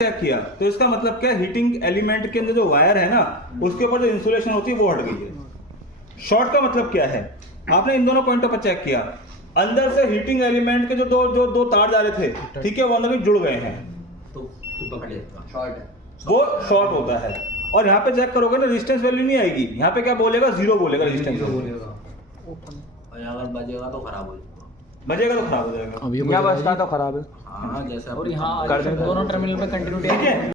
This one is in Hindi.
चेक किया तो इसका मतलब क्या, हीटिंग एलिमेंट के अंदर जो वायर है ना उसके ऊपर जो इंसुलेशन होती है वो हट गई है। शॉर्ट का मतलब क्या है, आपने इन दोनों पॉइंटों पर चेक किया, अंदर से हीटिंग एलिमेंट के जो दो तार जा रहे थे, ठीक है, वो अंदर में जुड़ गए हैं तो शॉर्ट है, वो शॉर्ट होता है। और यहाँ पे चेक करोगे ना रेजिस्टेंस वैल्यू नहीं आएगी, यहाँ पे क्या बोलेगा, जीरो बोलेगा रेजिस्टेंस बोलेगा। और अगर बजेगा तो खराब हो जाएगा, बजेगा तो खराब हो जाएगा, अब ये बजता तो खराब है। हाँ जैसे और यहाँ कर देंगे। दोनों टर्मिनल पे कंटिन्यूटी ठीक है।